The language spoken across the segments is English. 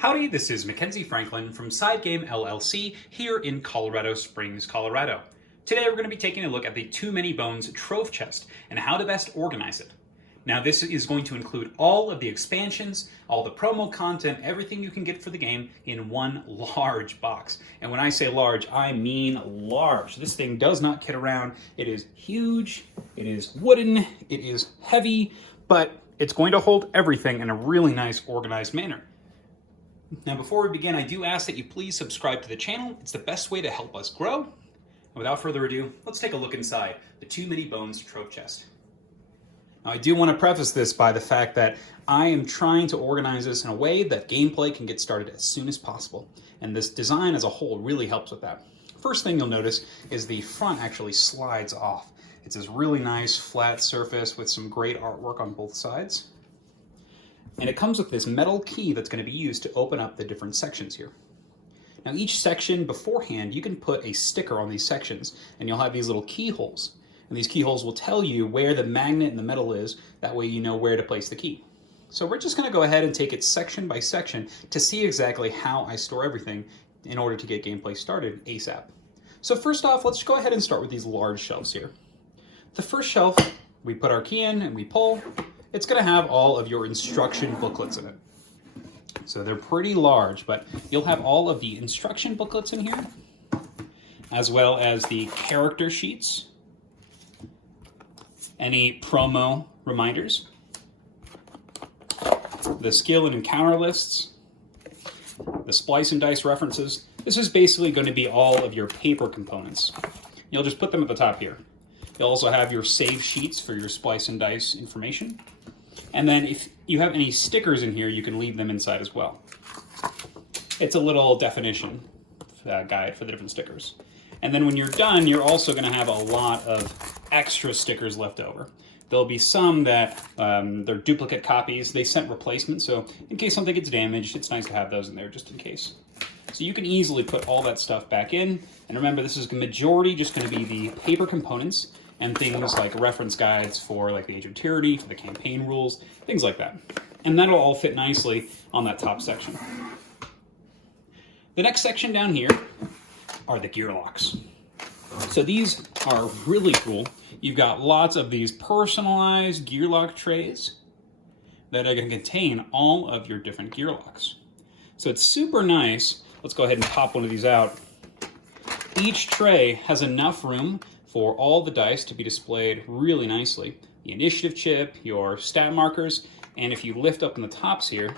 Howdy, this is Mackenzie Franklin from SideGameLLC here in Colorado Springs, Colorado. Today we're going to be taking a look at the Too Many Bones Trove Chest and how to best organize it. Now this is going to include all of the expansions, all the promo content, everything you can get for the game in one large box. And when I say large, I mean large. This thing does not kid around. It is huge, it is wooden, it is heavy, but it's going to hold everything in a really nice organized manner. Now before we begin, I do ask that you please subscribe to the channel. It's the best way to help us grow. And without further ado, let's take a look inside the Too Many Bones Trove Chest. Now I do want to preface this by the fact that I am trying to organize this in a way that gameplay can get started as soon as possible. And this design as a whole really helps with that. First thing you'll notice is the front actually slides off. It's this really nice flat surface with some great artwork on both sides. And it comes with this metal key that's going to be used to open up the different sections here. Now each section beforehand, you can put a sticker on these sections and you'll have these little keyholes. And these keyholes will tell you where the magnet in the metal is, that way you know where to place the key. So we're just going to go ahead and take it section by section to see exactly how I store everything in order to get gameplay started ASAP. So first off, let's go ahead and start with these large shelves here. The first shelf, we put our key in and we pull. It's going to have all of your instruction booklets in it. So they're pretty large, but you'll have all of the instruction booklets in here, as well as the character sheets, any promo reminders, the skill and encounter lists, the splice and dice references. This is basically going to be all of your paper components. You'll just put them at the top here. You'll also have your save sheets for your splice and dice information. And then if you have any stickers in here, you can leave them inside as well. It's a little definition guide for the different stickers. And then when you're done, you're also going to have a lot of extra stickers left over. There'll be some that they're duplicate copies. They sent replacements, so in case something gets damaged, it's nice to have those in there just in case. So you can easily put all that stuff back in. And remember, this is the majority just going to be the paper components and things like reference guides for like the Age of Tyranny, for the campaign rules, things like that. And that'll all fit nicely on that top section. The next section down here are the Gearlocs. So these are really cool. You've got lots of these personalized Gearloc trays that are going to contain all of your different Gearlocs. So it's super nice. Let's go ahead and pop one of these out. Each tray has enough room for all the dice to be displayed really nicely. The initiative chip, your stat markers, and if you lift up in the tops here,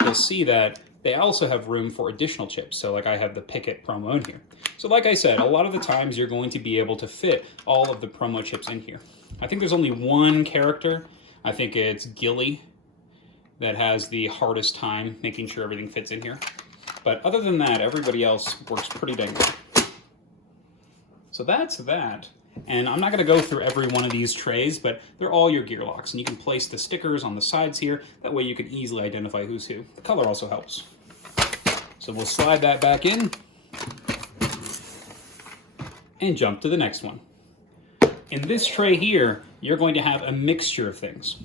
you'll see that they also have room for additional chips. So like I have the Picket promo in here. So like I said, a lot of the times you're going to be able to fit all of the promo chips in here. I think there's only one character, I think it's Gilly, that has the hardest time making sure everything fits in here. But other than that, everybody else works pretty dang good. So that's that. And I'm not going to go through every one of these trays, but they're all your Gearlocs. And you can place the stickers on the sides here. That way you can easily identify who's who. The color also helps. So we'll slide that back in and jump to the next one. In this tray here, you're going to have a mixture of things.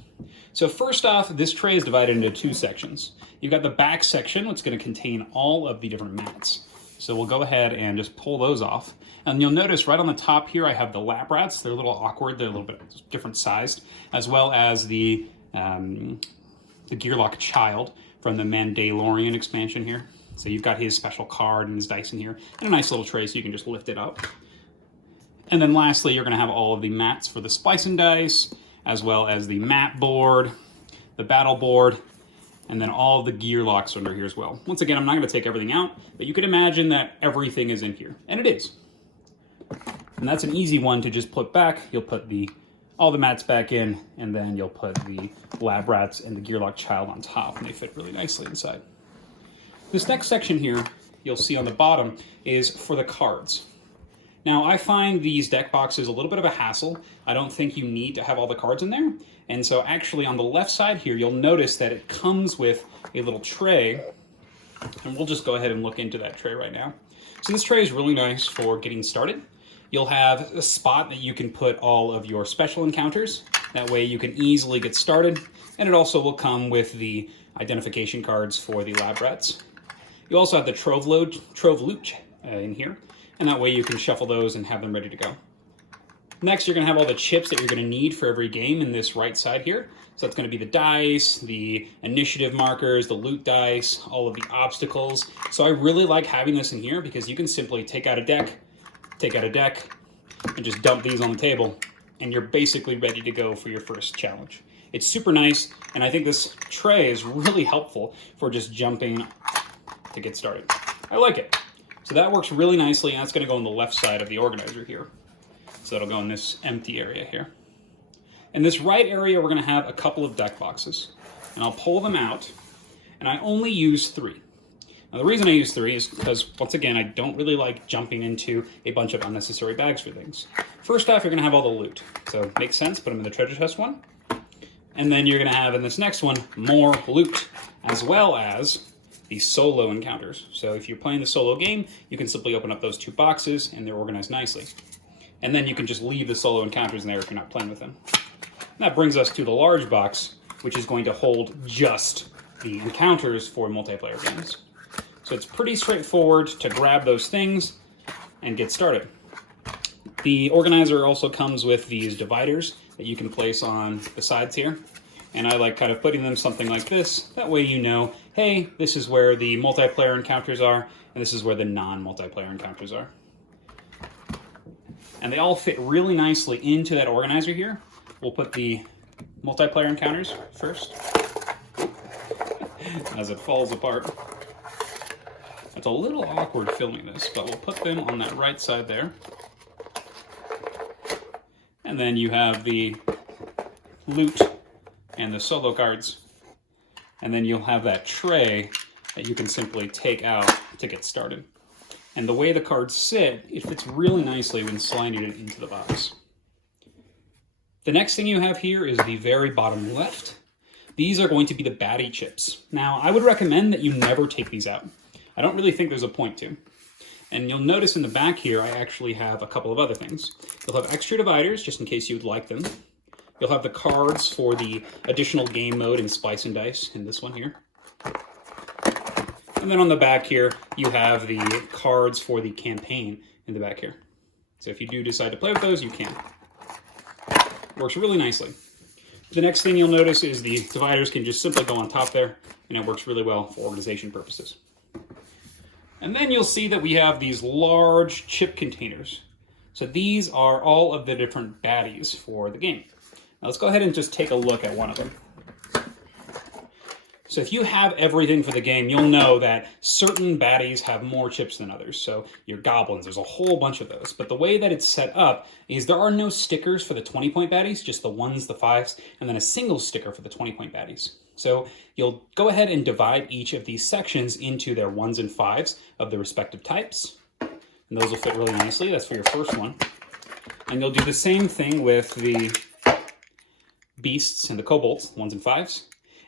So first off, this tray is divided into two sections. You've got the back section, which is going to contain all of the different mats. So we'll go ahead and just pull those off. And you'll notice right on the top here, I have the lap rats. They're a little awkward. They're a little bit different sized, as well as the Gearloc child from the Daelore expansion here. So you've got his special card and his dice in here, and a nice little tray so you can just lift it up. And then lastly, you're going to have all of the mats for the splice and dice, as well as the map board, the battle board, and then all the Gearlocs under here as well. Once again, I'm not going to take everything out, but you can imagine that everything is in here, and it is. And that's an easy one to just put back. You'll put all the mats back in, and then you'll put the lab rats and the Gearloc child on top, and they fit really nicely inside. This next section here, you'll see on the bottom, is for the cards. Now, I find these deck boxes a little bit of a hassle. I don't think you need to have all the cards in there. And so actually on the left side here, you'll notice that it comes with a little tray. And we'll just go ahead and look into that tray right now. So this tray is really nice for getting started. You'll have a spot that you can put all of your special encounters. That way you can easily get started. And it also will come with the identification cards for the lab rats. You also have the Trove Loot in here, and that way you can shuffle those and have them ready to go. Next, you're going to have all the chips that you're going to need for every game in this right side here. So that's going to be the dice, the initiative markers, the loot dice, all of the obstacles. So I really like having this in here because you can simply take out a deck, and just dump these on the table, and you're basically ready to go for your first challenge. It's super nice, and I think this tray is really helpful for just jumping to get started. I like it. So that works really nicely, and that's going to go on the left side of the organizer here. So that'll go in this empty area here. In this right area, we're going to have a couple of deck boxes, and I'll pull them out, and I only use 3. Now, the reason I use 3 is because, once again, I don't really like jumping into a bunch of unnecessary bags for things. First off, you're going to have all the loot. So it makes sense, put them in the treasure chest one. And then you're going to have, in this next one, more loot, as well as the solo encounters. So if you're playing the solo game, you can simply open up those 2 boxes, and they're organized nicely. And then you can just leave the solo encounters in there if you're not playing with them. And that brings us to the large box, which is going to hold just the encounters for multiplayer games. So it's pretty straightforward to grab those things and get started. The organizer also comes with these dividers that you can place on the sides here. And I like kind of putting them something like this. That way you know, hey, this is where the multiplayer encounters are, and this is where the non-multiplayer encounters are. And they all fit really nicely into that organizer here. We'll put the multiplayer encounters first as it falls apart. It's a little awkward filming this, but we'll put them on that right side there. And then you have the loot and the solo cards. And then you'll have that tray that you can simply take out to get started. And the way the cards sit, it fits really nicely when sliding it into the box. The next thing you have here is the very bottom left. These are going to be the baddie chips. Now, I would recommend that you never take these out. I don't really think there's a point to. And you'll notice in the back here, I actually have a couple of other things. You'll have extra dividers, just in case you would like them. You'll have the cards for the additional game mode in Splice and Dice, in this one here. And then on the back here, you have the cards for the campaign in the back here. So if you do decide to play with those, you can. Works really nicely. The next thing you'll notice is the dividers can just simply go on top there, and it works really well for organization purposes. And then you'll see that we have these large chip containers. So these are all of the different baddies for the game. Now let's go ahead and just take a look at one of them. So if you have everything for the game, you'll know that certain baddies have more chips than others. So your goblins, there's a whole bunch of those. But the way that it's set up is there are no stickers for the 20-point baddies, just the 1s, the 5s, and then a single sticker for the 20-point baddies. So you'll go ahead and divide each of these sections into their 1s and 5s of the respective types. And those will fit really nicely. That's for your first one. And you'll do the same thing with the beasts and the kobolds, 1s and 5s.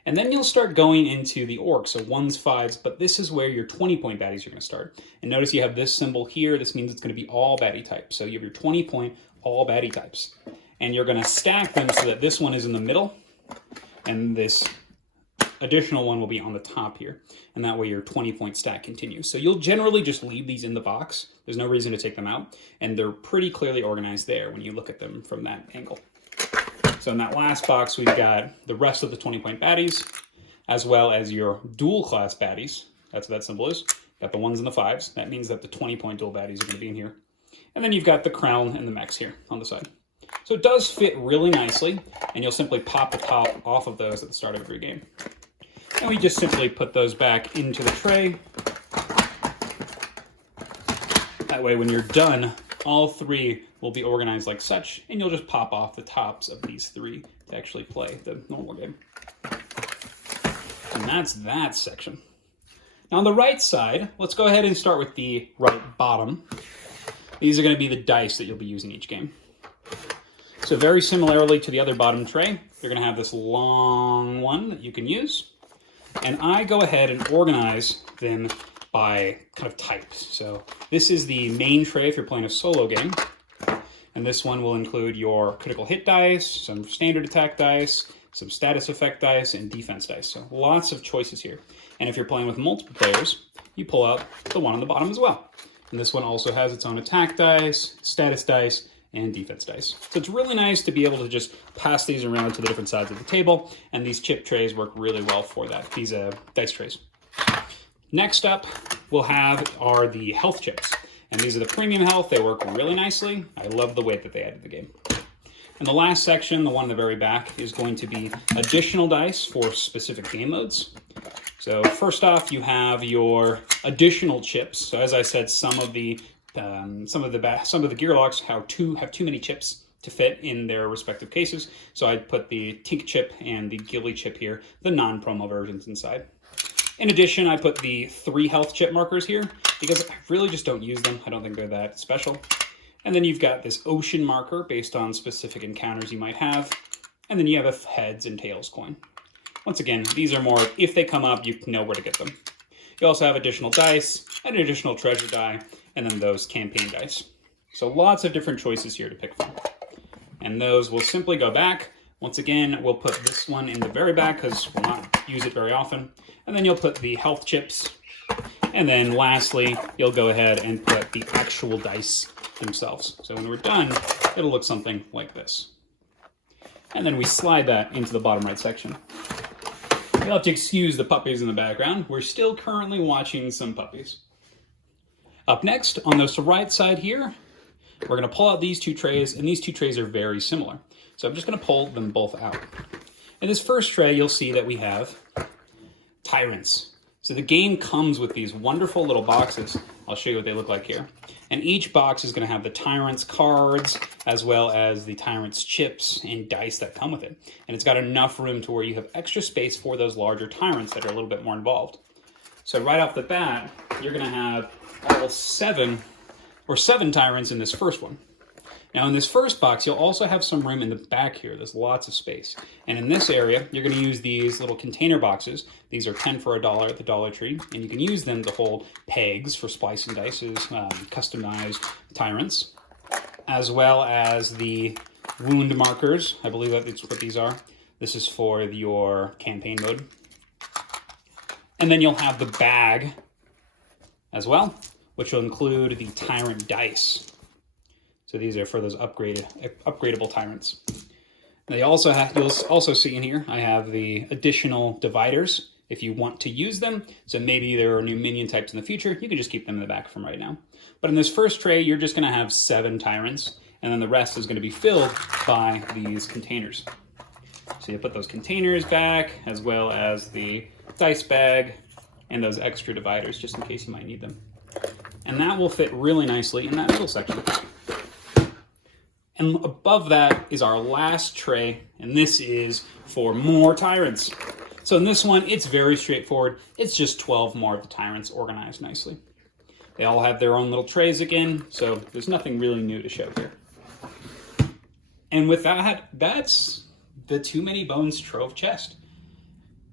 And then you'll start going into the orcs, so 1s, 5s, but this is where your 20-point baddies are going to start. And notice you have this symbol here. This means it's going to be all baddie types. So you have your 20-point all baddie types. And you're going to stack them so that this one is in the middle, and this additional one will be on the top here. And that way your 20-point stack continues. So you'll generally just leave these in the box. There's no reason to take them out. And they're pretty clearly organized there when you look at them from that angle. So in that last box, we've got the rest of the 20-point baddies, as well as your dual class baddies. That's what that symbol is. Got the 1s and the 5s. That means that the 20-point dual baddies are going to be in here. And then you've got the crown and the mechs here on the side. So it does fit really nicely, and you'll simply pop the top off of those at the start of every game. And we just simply put those back into the tray. That way when you're done, all 3 will be organized like such, and you'll just pop off the tops of these 3 to actually play the normal game. And that's that section. Now on the right side, let's go ahead and start with the right bottom. These are going to be the dice that you'll be using each game. So very similarly to the other bottom tray, you're going to have this long one that you can use. And I go ahead and organize them by kind of types. So this is the main tray if you're playing a solo game. And this one will include your critical hit dice, some standard attack dice, some status effect dice, and defense dice. So lots of choices here. And if you're playing with multiple players, you pull out the one on the bottom as well. And this one also has its own attack dice, status dice, and defense dice. So it's really nice to be able to just pass these around to the different sides of the table, and these chip trays work really well for that, these dice trays. Next up we'll have are the health chips. And these are the premium health. They work really nicely. I love the way that they added the game. And the last section, the one in the very back, is going to be additional dice for specific game modes. So first off, you have your additional chips. So as I said, some of the Gearlocs have too many chips to fit in their respective cases. So I put the Tink chip and the Ghillie chip here, the non-promo versions inside. In addition, I put the 3 health chip markers here because I really just don't use them. I don't think they're that special. And then you've got this ocean marker based on specific encounters you might have. And then you have a heads and tails coin. Once again, these are more, if they come up, you know where to get them. You also have additional dice, an additional treasure die, and then those campaign dice. So lots of different choices here to pick from. And those will simply go back. Once again, we'll put this one in the very back because we'll not use it very often. And then you'll put the health chips. And then lastly, you'll go ahead and put the actual dice themselves. So when we're done, it'll look something like this. And then we slide that into the bottom right section. You'll have to excuse the puppies in the background. We're still currently watching some puppies. Up next, on the right side here, we're going to pull out these 2 trays, and these 2 trays are very similar. So I'm just going to pull them both out. In this first tray, you'll see that we have tyrants. So the game comes with these wonderful little boxes. I'll show you what they look like here. And each box is going to have the tyrants cards, as well as the tyrants chips and dice that come with it. And it's got enough room to where you have extra space for those larger tyrants that are a little bit more involved. So right off the bat, you're going to have all 7 tyrants in this first one. Now in this first box, you'll also have some room in the back here. There's lots of space. And in this area, you're going to use these little container boxes. These are 10 for $1 at the Dollar Tree. And you can use them to hold pegs for splicing dices, customized tyrants, as well as the wound markers. I believe that's what these are. This is for your campaign mode. And then you'll have the bag as well, which will include the tyrant dice. So these are for those upgradable tyrants. They also you'll also see in here, I have the additional dividers if you want to use them. So maybe there are new minion types in the future. You can just keep them in the back from right now. But in this first tray, you're just going to have 7 tyrants, and then the rest is going to be filled by these containers. So you put those containers back, as well as the dice bag and those extra dividers, just in case you might need them. And that will fit really nicely in that middle section. And above that is our last tray, and this is for more tyrants. So in this one, it's very straightforward. It's just 12 more of the tyrants organized nicely. They all have their own little trays again, so there's nothing really new to show here. And with that, that's the Too Many Bones Trove Chest.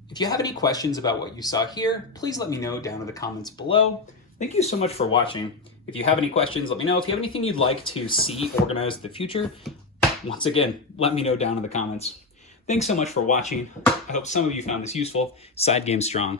If you have any questions about what you saw here, please let me know down in the comments below. Thank you so much for watching. If you have any questions, let me know. If you have anything you'd like to see organized in the future, once again, let me know down in the comments. Thanks so much for watching. I hope some of you found this useful. Side game strong.